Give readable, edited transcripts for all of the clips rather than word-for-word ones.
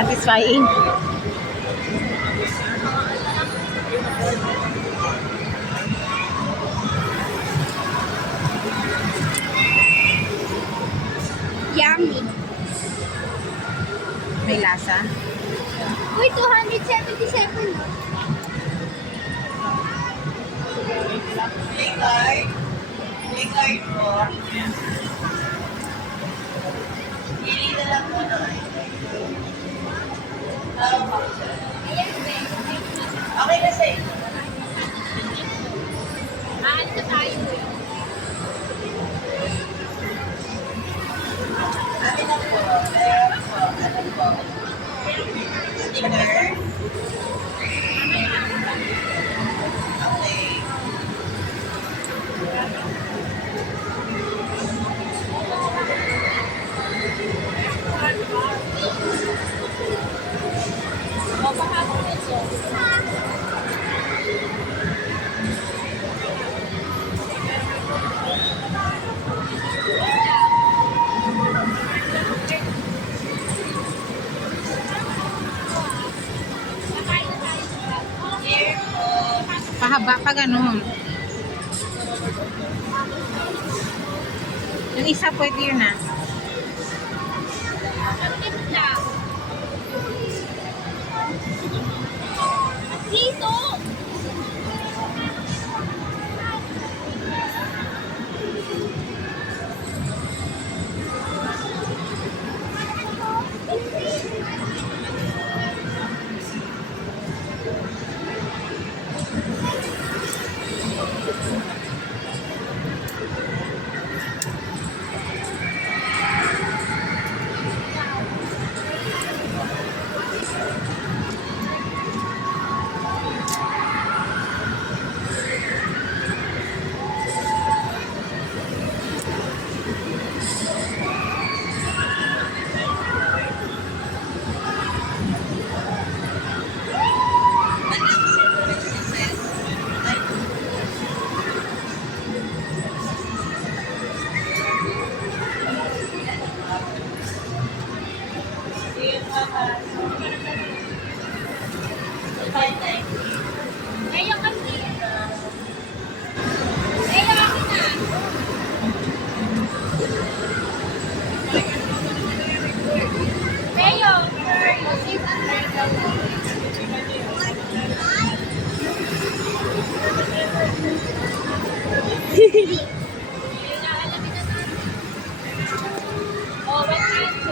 Satisfying. Yummy. May lasa. Uy, 277 no? Lingard po. Pili na lang po doon. Okay na sa'yo. Aalis na tayo. Amin na po. Meron po. Ano po? Dinner. Okay. Here po. Pahaba pa ganun. Yung isa pwede yun ah. Dito! Ngayon kasi. Ngayon ako na. Ngayon. Oh, 100.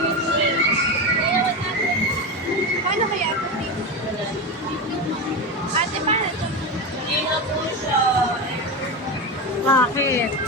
Paano kaya ito? Ate, paano ito? Hindi na po siya. Bakit?